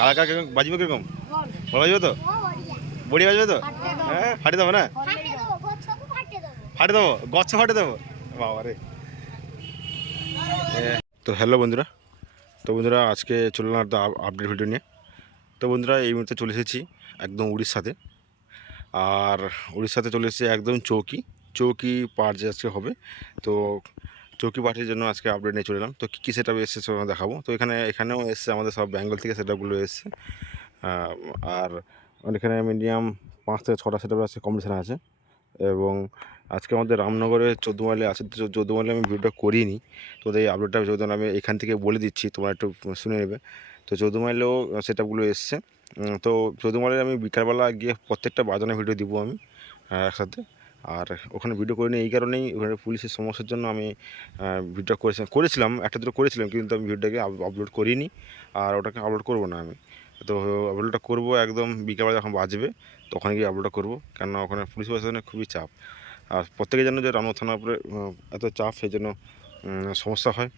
কালা কালা কীরকম? বাজবে কীরকম? ভালো বাজবে তো? বড়ি বাজবে তো? হ্যাঁ ফাটে দেবো না? ফাটে দেবো গচ্ছ ফাটে দেবো। বাবা রে। তো হ্যালো বন্ধুরা, তো বন্ধুরা আজকে চললাম একটা আপডেট ভিডিও নিয়ে। তো বন্ধুরা এই মুহূর্তে চলে এসেছি একদম উড়িষ্যাতে। আর উড়িষ্যাতে চলে এসেছি একদম চৌকি। চৌকি পার যে আজকে হবে, তো চৌকি পার্টির জন্য আজকে আপডেট নিয়ে চলে এলাম। তো কী কী সেটা এসছে সব দেখাবো। তো এখানে এখানেও এসছে আমাদের সব বেঙ্গল থেকে সেটাগুলো এসছে। আহ, আর এখানে মিডিয়াম পাঁচ থেকে ছটা সেটা আছে কম্পিটিশান আছে। এবং আজকে আমাদের রামনগরে চোদ্দ মাইলে আছে। চোদ্দ মাইলে আমি ভিডিওটা করিনি। তো এই আপডেটটা যদি আমি এখান থেকে বলে দিচ্ছি তোমরা একটু শুনে নেবে। তো চোদ্দ মাইলেও সেট আপগুলো এসছে তো চোদ্দ মাইলে আমি বিকালবেলা গিয়ে প্রত্যেকটা বাজানো ভিডিও দিব আমি একসাথে। আর ওখানে ভিডিও করিনি, এই কারণেই ওখানে পুলিশের সমস্যার জন্য আমি ভিডিও করেছিলাম করেছিলাম, একটা দুটো করেছিলাম, কিন্তু আমি ভিডিওটাকে আপলোড করিনি, আর ওটাকে আপলোড করব না আমি। তো আপলোডটা করব একদম বিকালবেলা যখন বাজবে তখন গিয়ে আপলোডটা করব, কেননা ওখানে পুলিশ প্রশাসনের খুবই চাপ। আর প্রত্যেকের জন্য যে রামনাথ থানার উপরে এত চাপ, সেই জন্য সমস্যা হয়।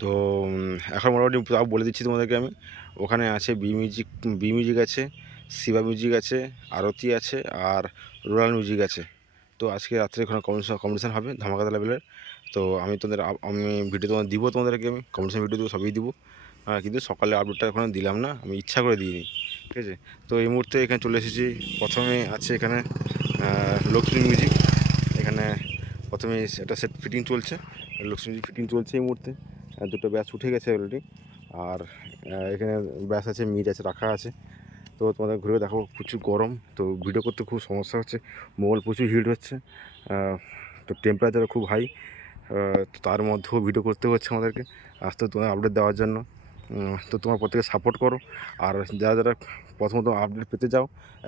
তো এখন মোটামুটি তাও বলে দিচ্ছি তোমাদেরকে আমি। ওখানে আছে বি মিউজিক বি মিউজিক আছে শিবা মিউজিক আছে আরতি আছে, আর রুরাল মিউজিক আছে। তো আজকে রাত্রে ওখানে কম্পিটিশন কম্পিটিশান হবে ধামাকাদা লেভেলের তো আমি তোমাদের আমি ভিডিও তোমাদের দিব তোমাদেরকে আমি কম্পিটিশান ভিডিও দেবো, সবই দিব। কিন্তু সকালে আপডেটটা ওখানে দিলাম না, আমি ইচ্ছা করে দিইনি, ঠিক আছে? তো এই মুহূর্তে এখানে চলে এসেছি, প্রথমে আছে এখানে লক্ষ্মী মিউজিক এখানে প্রথমে একটা সেট ফিটিং চলছে, লক্ষ্মী মিউজিক ফিটিং চলছে এই মুহূর্তে। দুটো ব্যাস উঠে গেছে অলরেডি আর এখানে ব্যাস আছে মিট আছে, রাখা আছে। তো তোমাদের ঘুরে দেখাবো, প্রচুর গরম, তো ভিডিও করতে খুব সমস্যা হচ্ছে মোবাইল প্রচুর হিট হচ্ছে তো টেম্পারেচার খুব হাই তো তার মধ্যেও ভিডিও করতে হচ্ছে আমাদেরকে আস্তে তোমার আপডেট দেওয়ার জন্য তো তোমার প্রত্যেকে সাপোর্ট করো, আর যারা যারা প্রথমত আপডেট পেতে যাও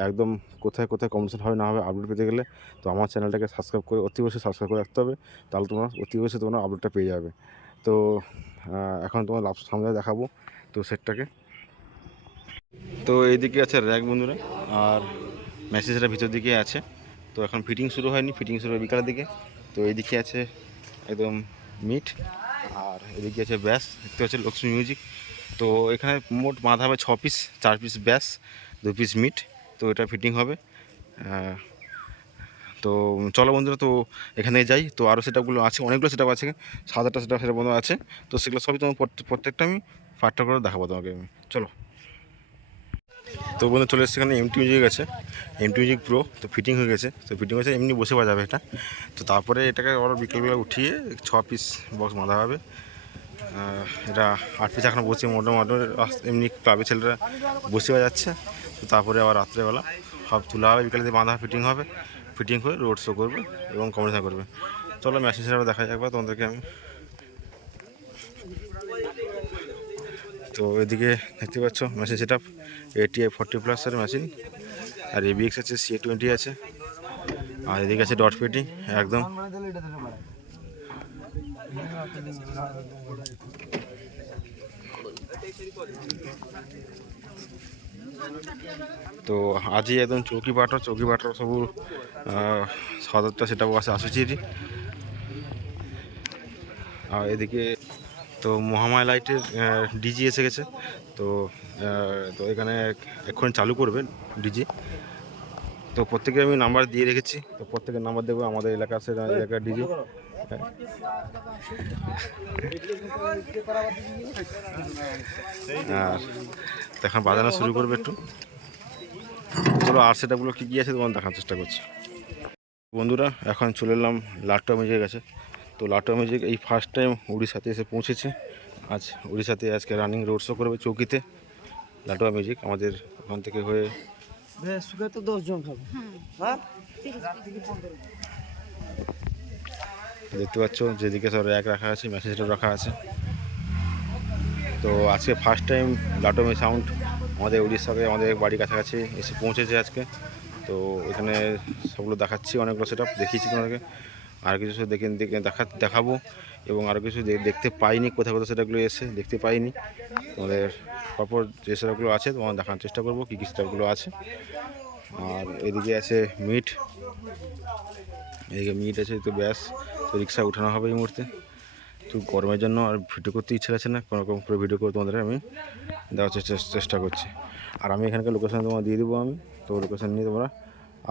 একদম কোথায় কোথায় কমিশন হবে না হবে আপডেট পেতে গেলে, তো আমার চ্যানেলটাকে সাবস্ক্রাইব করে, অতি অবশ্যই সাবস্ক্রাইব করে রাখতে হবে, তাহলে তোমরা অতি অবশ্যই তোমরা আপডেটটা পেয়ে যাবে, তো এখন তোমার সামনে দেখাবো, তো সেটটাকে তো এইদিকে আছে র্যাক বন্ধুরা, আর মেসেজটা ভিতর দিকে আছে। তো এখন ফিটিং শুরু হয়নি, ফিটিং শুরু হয় বিকালের দিকে। তো এইদিকে আছে একদম মিট, আর এদিকে আছে ব্যাস, দেখতে হচ্ছে লক্ষ্মী মিউজিক। তো এখানে মোট বাঁধা হবে ছ পিস, চার পিস ব্যাস, দু পিস মিট, তো এটা ফিটিং হবে। তো চলো বন্ধুরা, তো এখানে যাই। তো আরও সেটআপগুলো আছে, অনেকগুলো সেটআপ আছে সাত আটটা সেটআপ সেটা বন্ধু আছে। তো সেগুলো সবই তোমার প্রত্যেক- প্রত্যেকটা আমি পাঠটা করে দেখাবো তোমাকে আমি। চলো। তো বন্ধু চলে এসেছে এখানে এমটি মিউজিক আছে। এমটি মিউজিক প্রো তো ফিটিং হয়ে গেছে। তো ফিটিং হয়েছে, এমনি বসে বাজাবে এটা। তো তারপরে এটাকে আবার বিকেলবেলা উঠিয়ে ছ পিস বক্স বাঁধা হবে। এটা আট পিস এখন বসে মোটামুটি এমনি ক্লাবের ছেলেরা বসে যাচ্ছে তো তারপরে আবার রাত্রেবেলা সব তোলা হবে বিকেলে বাঁধা ফিটিং হবে। ফিটিং হয়ে রোড শো করবে এবং কম্পিটিশন করবে। চলো মেশিন সেটা দেখা যাক একবার তোমাদেরকে আমি তো এদিকে দেখতে পাচ্ছ machine set up ATI forty প্লাসের মেশিন আর এবিএক্স আছে সি টোয়েন্টি আছে, আর এদিকে আছে ডট পেটি একদম। তো আজি একদম চৌকি বাট চৌকি বাট সব সদরটা সেটা আসে আসুচি আর এদিকে তো মহামায়া লাইটের ডিজি এসে গেছে। তো তো এখানে এক্ষুনি চালু করবে ডিজি তো প্রত্যেকে আমি নাম্বার দিয়ে রেখেছি। তো প্রত্যেকের নাম্বার দেবো আমাদের এলাকার সেটা এলাকার ডিজি আর এখন বাজানো শুরু করবে একটু। চলো আর সেটাগুলো কী কী আছে তোমার দেখার চেষ্টা করছি। বন্ধুরা এখন চলে এলাম লাট্টা মিউজিক গেছে। তো লাট্টা মিউজিক এই ফার্স্ট টাইম উড়িষ্যাতে এসে পৌঁছেছে। আজ উড়িষ্যাতে আজকে রানিং রোড শো করবে চৌকিতে। লাটুয়া মিউজিক আমাদের ওখান থেকে হয়ে সুখে তো দশ খাবে। হ্যাঁ? দেখতে পাচ্ছ যেদিকে সব র্যাক রাখা আছে মেসেজটা রাখা আছে। তো আজকে ফার্স্ট টাইম লাটোমি সাউন্ড আমাদের উড়িষ্যাতে আমাদের বাড়ির কাছাকাছি এসে পৌঁছেছে আজকে। তো এখানে সবগুলো দেখাচ্ছি অনেকগুলো সেট দেখিয়েছি তোমাদেরকে। আর কিছু সব দেখে দেখে দেখা দেখাবো এবং আরও কিছু দেখতে পাইনি কোথাও কোথাও সেটাগুলো এসে দেখতে পাইনি। তোমাদের পরপর যে সেটআপগুলো আছে তোমার দেখানোর চেষ্টা করব, কী কী সেটআপগুলো আছে। আর এদিকে আছে মিট এদিকে মিট আছে তো ব্যাস, তো রিক্সা উঠানো হবে এই মুহূর্তে। তো গরমের জন্য আর ভিডিও করতে ইচ্ছা আছে না, কোনো রকম করে ভিডিও করে তোমাদের আমি দেওয়ার চেষ্টা করছি। আর আমি এখানকার লোকেশান তোমার দিয়ে দেবো আমি, তো লোকেশান নিয়ে তোমরা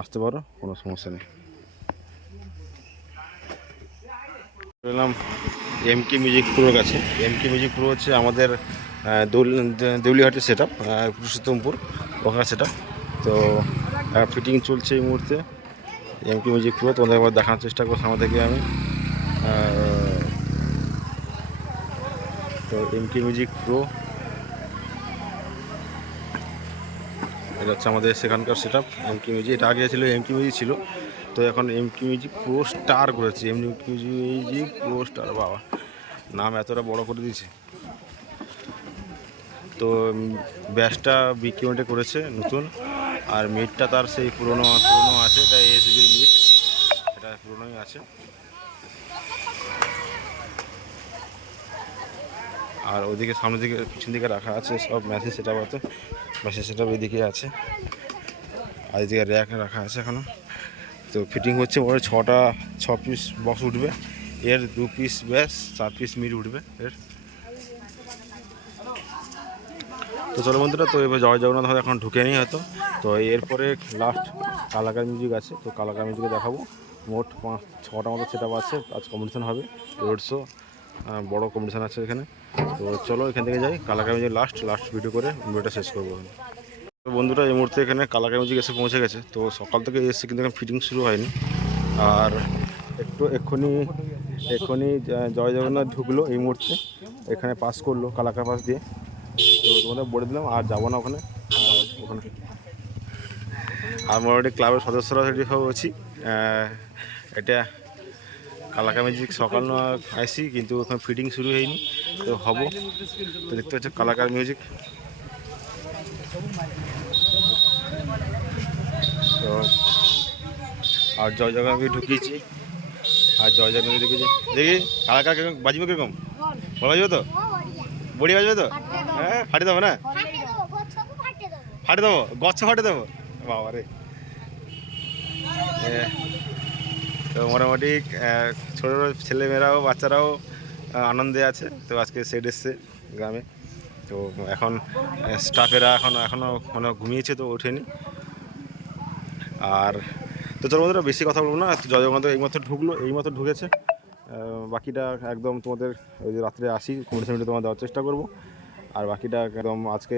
আসতে পারো, কোনো সমস্যা নেই। এলাম এম কে মিউজিক প্রোর কাছে। এম কে মিউজিক প্রো হচ্ছে আমাদের দেউলিহাটের সেট আপ পুরুষোত্তমপুর, ওখানে সেট তো ফিটিং চলছে এই মুহূর্তে এম কে মিউজিক প্রো তোমাদের একবার দেখানোর চেষ্টা করছি আমার থেকে আমি তো এম কে মিউজিক প্রো এটা হচ্ছে আমাদের সেখানকার set up M K music এটা আগে ছিল এম মিউজিক ছিল। তো এখন এম মিউজিক প্রো স্টার করেছে। M K music pro star বাবা। নাম এতটা বড় করে দিয়েছে। তো ব্যাসটা বিক্রিমেন্টে করেছে, নতুন। আর মিটটা তার সেই পুরনো পুরনো আছে, এটা এসবির মিট এটা পুরনোই আছে। আর ওদিকে সামনের দিকে, পিছন দিকে রাখা আছে সব মেশিন সেট আপ আছে। মেশিন সেট আপ এদিকে আছে। আর এদিকে র্যাক রাখা আছে এখনও তো ফিটিং হচ্ছে ওর ছটা, ছ পিস বক্স উঠবে। এর দু পিস ব্যাস, চার পিস মিট উঠবে এর। তো চলো বন্ধুরা, তো এবার জয় জগন্নাথ এখন ঢুকে নি হয়তো। তো এরপরে লাস্ট কালাকার মিউজিক আছে, তো কালাকার মিউজিকে দেখাবো। মোট পাঁচ, ছটা মতো সেট আছে। আজ কম্পিটিশন হবে রোড শো বড় কম্পিটিশন আছে এখানে। তো চলো এখান থেকে যাই Kalakar music last last video করে ভিডিওটা শেষ করব। তো বন্ধুরা, এই মুহূর্তে এখানে কালাকার মিউজিক এসে পৌঁছে গেছে, তো সকাল থেকে এসে কিন্তু এখন ফিটিং শুরু হয়নি। আর একটু এক্ষুনি এক্ষুনি জয় জগন্নাথ ঢুকলো এই মুহূর্তে। এখানে পাস করল কালাকা পাস দিয়ে। তো তোমাদের বলে দিলাম, আর যাব না ওখানে। ওখানে আর মোটামুটি ক্লাবের সদস্যরা হয়ে আছি এটা কালাকা মিউজিক সকাল না আইসি কিন্তু ওখানে ফিটিং শুরু হয়নি তো হব। তো দেখতে পাচ্ছ কালাকার মিউজিক। তো আর জয় জগন্নাথকে ঢুকিয়েছি। আর জয় জগন্নাথকে ঢুকিয়েছি দেখি কালাকার কীরকম বাজিবে কীরকম? ভালো বাজবে তো? বড়ি বাজবে তো? হ্যাঁ ফাটি দেবো না? ফাটে দেবো গচ্ছ ফাটে দেবো। বাবা রে এ, তো মোটামুটি ছোটো ছেলেমেয়েরাও, বাচ্চারাও আনন্দে আছে। তো আজকে সেট এসছে গ্রামে। তো এখন স্টাফেরা এখন এখনও মানে ঘুমিয়েছে তো ওঠেনি। আর, তো চলো বন্ধুরা বেশি কথা বলব না। জয় জগন্নাথ এইমাত্র ঢুকলো এইমাত্র ঢুকেছে। বাকিটা একদম তোমাদের ওই যে রাত্রে আসি কমিটিশন তোমার দেওয়ার চেষ্টা করব। আর বাকিটা একদম আজকে